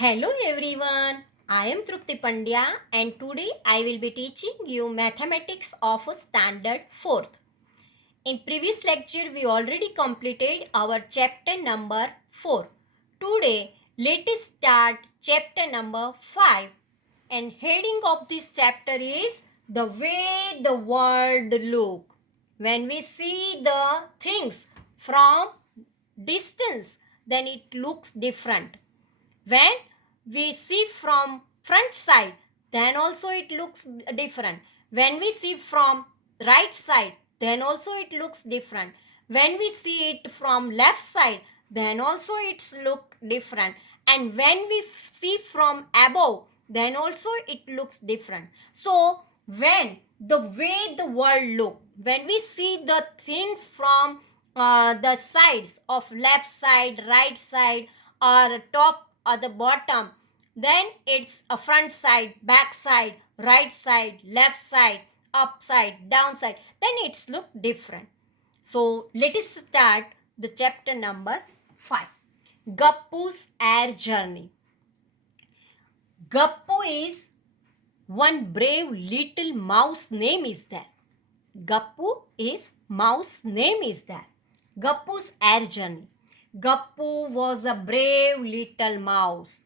Hello everyone, I am Trupti Pandya and today I will be teaching you mathematics of standard 4th. In previous lecture we already completed our chapter number 4. Today let us start chapter number 5 and heading of this chapter is the way the world look. When we see the things from distance then it looks different. When we see from front side then also it looks different. When we see from right side then also it looks different. When we see it from left side then also it's look different, and when we see from above then also it looks different. So when the way the world look, when we see the things from the sides of left side, right side, or top or the bottom, then it's a front side, back side, right side, left side, up side, down side, then it's look different. So let us start the chapter number 5. Gappu's air journey. Gappu is one brave little mouse name is there. Gappu is mouse name is there. Gappu's air journey. Gappu was a brave little mouse.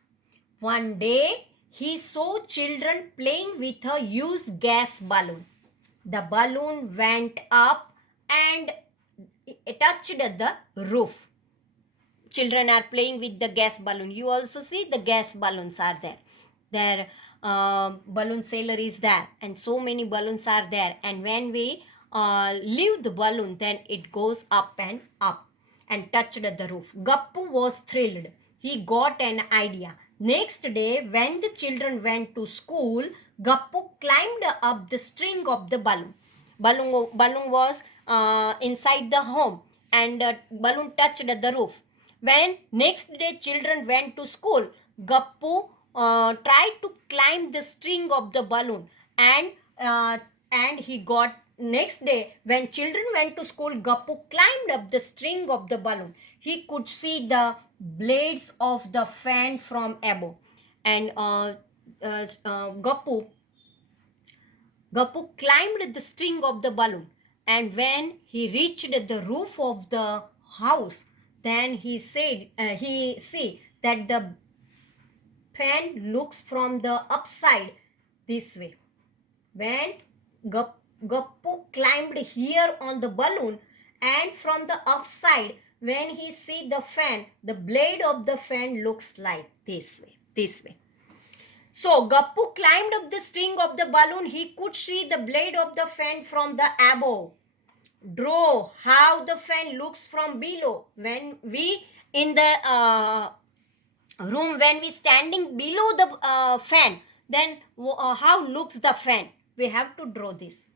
One day he saw children playing with a used gas balloon. The balloon went up and it touched the roof. Children are playing with the gas balloon. You also see the gas balloons are there. Their balloon sailor is there, and so many balloons are there. And when we leave the balloon, then it goes up and touched the roof. Gappu was thrilled. He got an idea. Next day, when the children went to school, Gappu climbed up the string of the balloon. Balloon was inside the home, and balloon touched the roof. When next day children went to school, Gappu tried to climb the string of the balloon, and he got next day when children went to school. Gappu climbed up the string of the balloon. He could see the blades of the fan from above, and Gappu climbed the string of the balloon, and when he reached the roof of the house, then he see that the fan looks from the upside this way. When Gappu climbed here on the balloon, and from the upside, when he see the fan, the blade of the fan looks like this way. So Gappu climbed up the string of the balloon. He could see the blade of the fan from the above. Draw how the fan looks from below. When we in the room, when we standing below the fan, then how looks the fan? We have to draw this.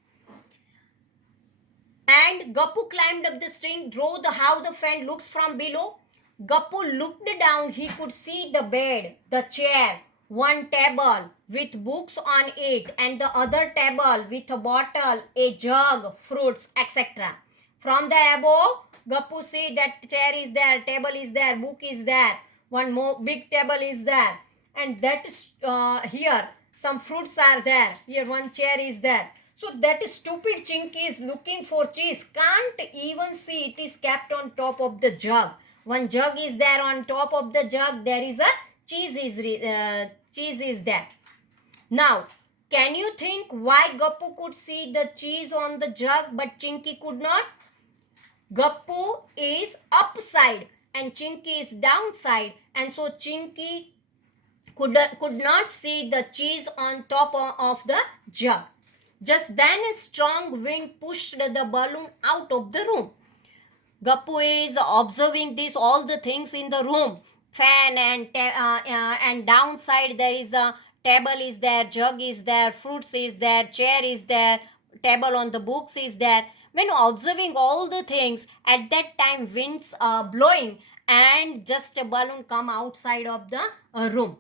And Gappu climbed up the string. Draw the how the fan looks from below. Gappu looked down. He could see the bed, the chair, one table with books on it, and the other table with a bottle, a jug, fruits, etc. From the above, Gappu see that chair is there, table is there, book is there, one more big table is there, and that is here some fruits are there. Here one chair is there. So that stupid Chinky is looking for cheese. Can't even see it is kept on top of the jug. One jug is there on top of the jug. There is a cheese is there. Now, can you think why Gappu could see the cheese on the jug but Chinky could not? Gappu is upside and Chinky is downside, and so Chinky could not see the cheese on top of the jug. Just then a strong wind pushed the balloon out of the room. Gappu is observing this all the things in the room. Fan and downside there is a table is there, jug is there, fruits is there, chair is there, table on the books is there. When observing all the things, at that time winds are blowing and just a balloon come outside of the room.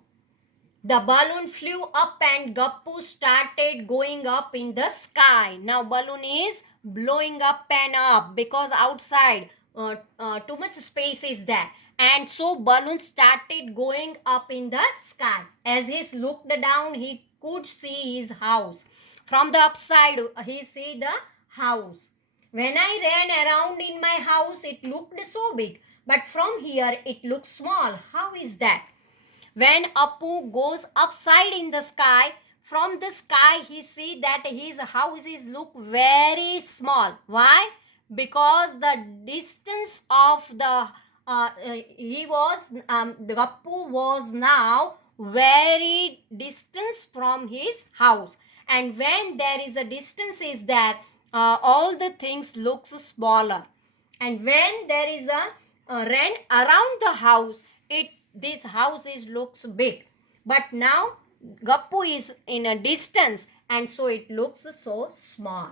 The balloon flew up and Gappu started going up in the sky. Now balloon is blowing up and up because outside too much space is there. And so balloon started going up in the sky. As he looked down, he could see his house. From the upside, he see the house. When I ran around in my house, it looked so big. But from here, it looks small. How is that? When Appu goes upside in the sky, from the sky he see that his houses look very small. Why? Because the distance of the the Appu was now very distance from his house, and when there is a distance is there, all the things looks smaller, and when there is a run around the house, it this house is looks big. But now Gappu is in a distance, and so it looks so small.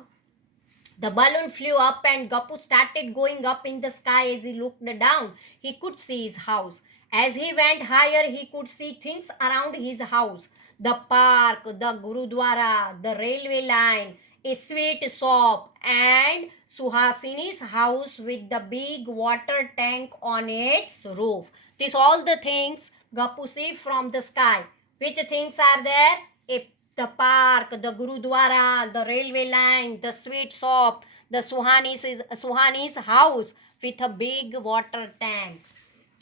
The balloon flew up and Gappu started going up in the sky. As he looked down, he could see his house. As he went higher, he could see things around his house. The park, the Gurudwara, the railway line, a sweet shop, and Suhasini's house with the big water tank on its roof. These all the things Gappu see from the sky. Which things are there? The park, the Gurudwara, the railway line, the sweet shop, the Suhani's house with a big water tank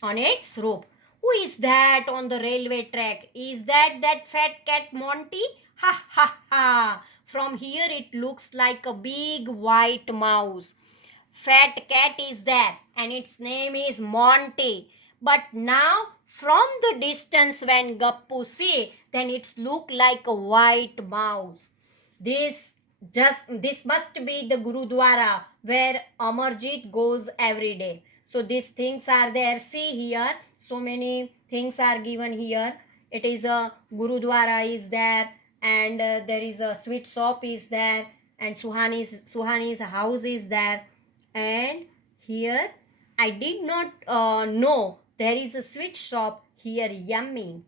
on its roof. Who is that on the railway track? Is that fat cat Monty? Ha ha ha! From here it looks like a big white mouse. Fat cat is there and its name is Monty. But now from the distance when Gappu see, then it look like a white mouse. This must be the Gurudwara where Amarjit goes every day. So these things are there. See here, so many things are given here. It is a Gurudwara is there, and there is a sweet shop is there, and Suhani's house is there. And here I did not know there is a sweet shop here. Yummy.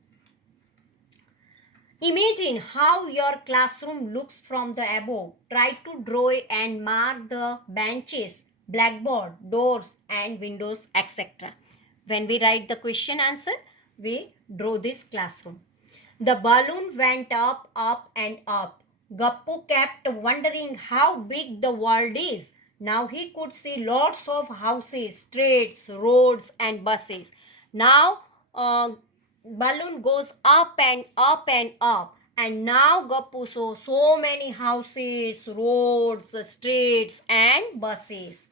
Imagine how your classroom looks from the above. Try to draw and mark the benches, blackboard, doors and windows, etc. When we write the question answer, we draw this classroom. The balloon went up, up and up. Gappu kept wondering how big the world is. Now he could see lots of houses, streets, roads and buses. Now balloon goes up and up and up, and now Gappu saw so many houses, roads, streets and buses.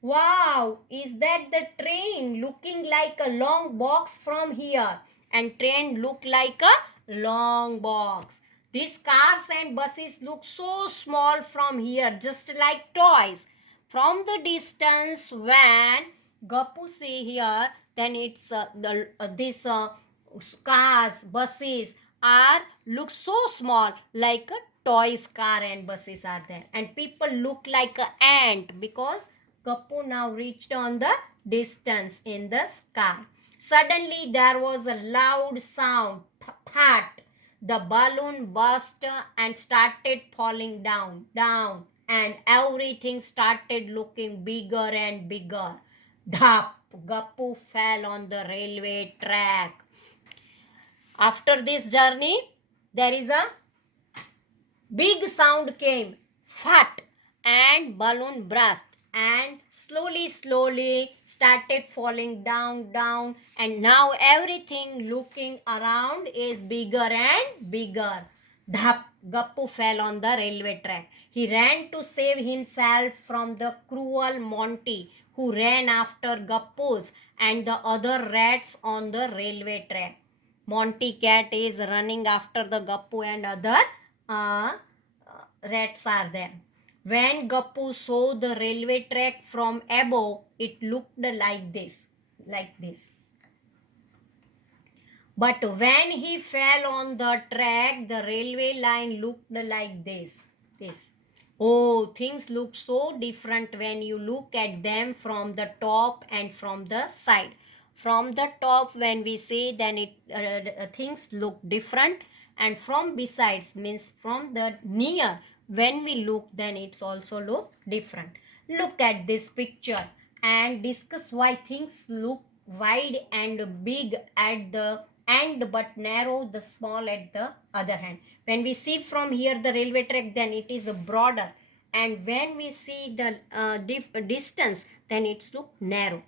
Wow, is that the train looking like a long box from here? And train look like a long box. These cars and buses look so small from here, just like toys. From the distance, when Gappu see here, then it's these cars, buses are look so small, like a toys, car and buses are there, and people look like a ant because Gappu now reached on the distance in the sky. Suddenly there was a loud sound, pat. The balloon burst and started falling down, and everything started looking bigger and bigger. Dhap! Gappu fell on the railway track. After this journey, there is a big sound came, fat, and balloon burst and slowly started falling down, and now everything looking around is bigger and bigger. Dhap! Gappu fell on the railway track. He ran to save himself from the cruel Monty, who ran after Gappu's and the other rats on the railway track. Monty cat is running after the Gappu and other rats are there. When Gappu saw the railway track from above, it looked like this. But when he fell on the track, the railway line looked like this. Oh, things look so different when you look at them from the top and from the side. From the top, when we say, then things look different, and from besides means from the near, when we look, then it's also look different. Look at this picture and discuss why things look wide and big at the end but narrow the small at the other hand. When we see from here the railway track, then it is broader, and when we see the distance, then it's look narrow.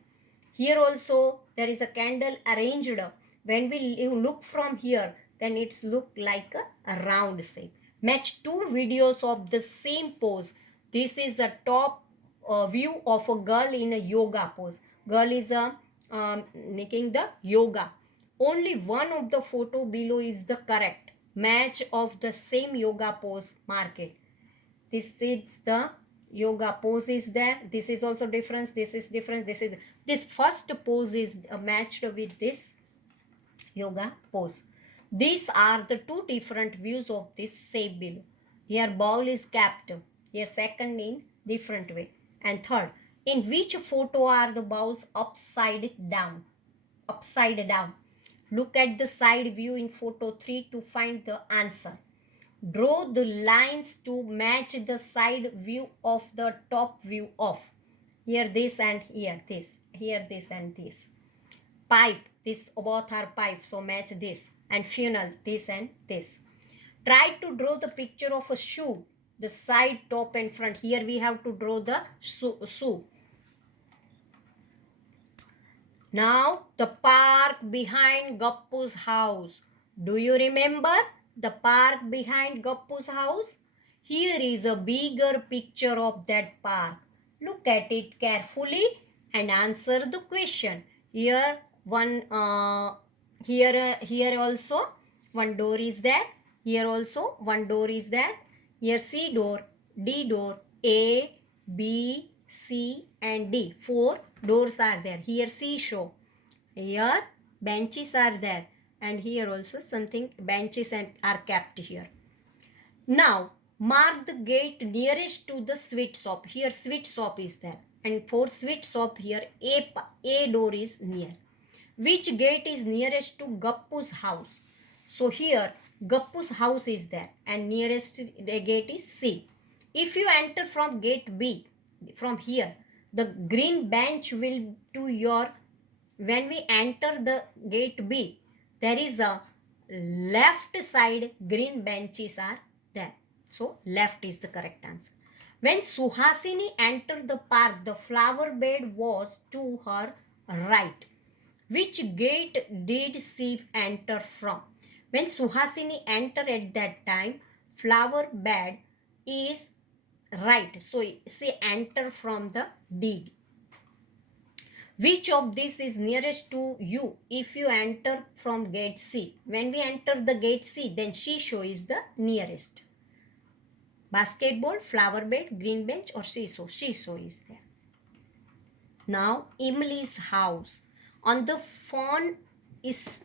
Here also there is a candle arranged. When we look from here, then it's look like a round shape. Match two videos of the same pose. This is a top view of a girl in a yoga pose. Girl is making the yoga. Only one of the photo below is the correct match of the same yoga pose. Mark it. This is the yoga pose is there. This is also difference. This is different. This first pose is matched with this yoga pose. These are the two different views of this shape below. Here ball is kept. Here second in different way. And third, in which photo are the balls upside down? Upside down. Look at the side view in photo 3 to find the answer. Draw the lines to match the side view of the top view of. Here this and here this. Here this and this. Pipe, this both are pipe, so match this. And funnel, this and this. Try to draw the picture of a shoe, the side, top and front. Here we have to draw the shoe. Now the park behind Gappu's house. Do you remember the park behind Gappu's house? Here is a bigger picture of that park. Look at it carefully and answer the question. Here one here also one door is there. Here also one door is there. Here C door, D door, A, B, C and D. 4 doors are there. Here seashore. Here benches are there. And here also something benches and are kept here. Now mark the gate nearest to the sweet shop. Here sweet shop is there. And for sweet shop here A door is near. Which gate is nearest to Gappu's house? So here Gappu's house is there and nearest gate is C. If you enter from gate B, from here, the green bench will to your, when we enter the gate B, there is a left side green benches are there. So left is the correct answer. When Suhasini entered the park, the flower bed was to her right. Which gate did she enter from? When Suhasini entered at that time, flower bed is right. So she entered from the D. Which of this is nearest to you if you enter from gate C? When we enter the gate C, then seashore is the nearest. Basketball, flower bed, green bench or seesaw? Seesaw is there. Now, Emily's house. On the phone is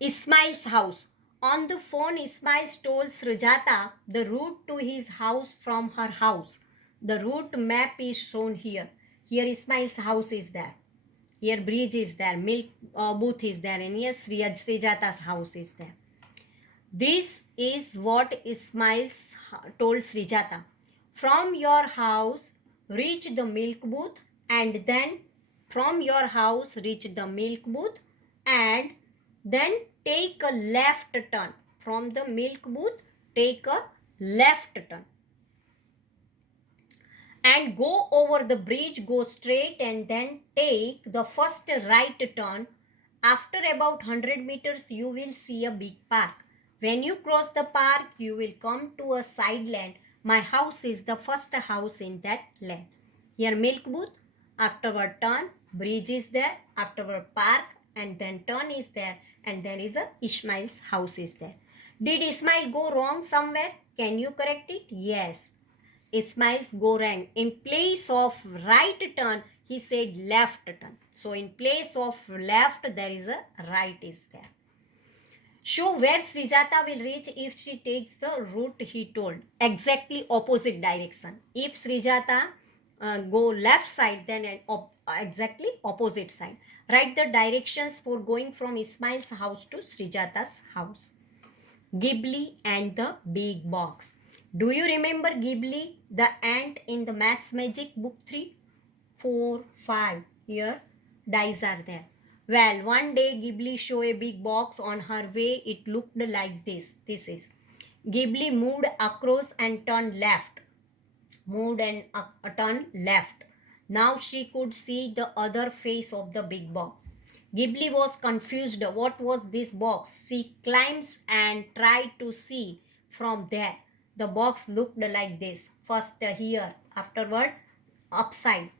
Ismail's house. On the phone, Ismail told Srijata the route to his house from her house. The route map is shown here. Here Ismail's house is there. Here bridge is there. Milk booth is there. And here Srijata's house is there. This is what Ismail told Srijata. From your house, reach the milk booth, and then from your house reach the milk booth, and then take a left turn. From the milk booth, take a left turn. And go over the bridge, go straight and then take the first right turn. After about 100 meters, you will see a big park. When you cross the park, you will come to a side lane. My house is the first house in that lane. Here milk booth, afterward turn, bridge is there, afterward park, and then turn is there, and there is a Ismail's house is there. Did Ismail go wrong somewhere? Can you correct it? Yes. Ismail's go wrong. In place of right turn, he said left turn. So in place of left, there is a right is there. Show where Srijata will reach if she takes the route he told. Exactly opposite direction. If Srijata go left side, then exactly opposite side. Write the directions for going from Ismail's house to Srijata's house. Ghibli and the big box. Do you remember Ghibli, the ant in the Maths Magic book 3, 4, 5? Here dice are there. Well, one day Ghibli saw a big box on her way. It looked like this. This is Ghibli moved across and turned left. Moved and turned left. Now she could see the other face of the big box. Ghibli was confused. What was this box? She climbs and tried to see from there. The box looked like this. First here, afterward upside.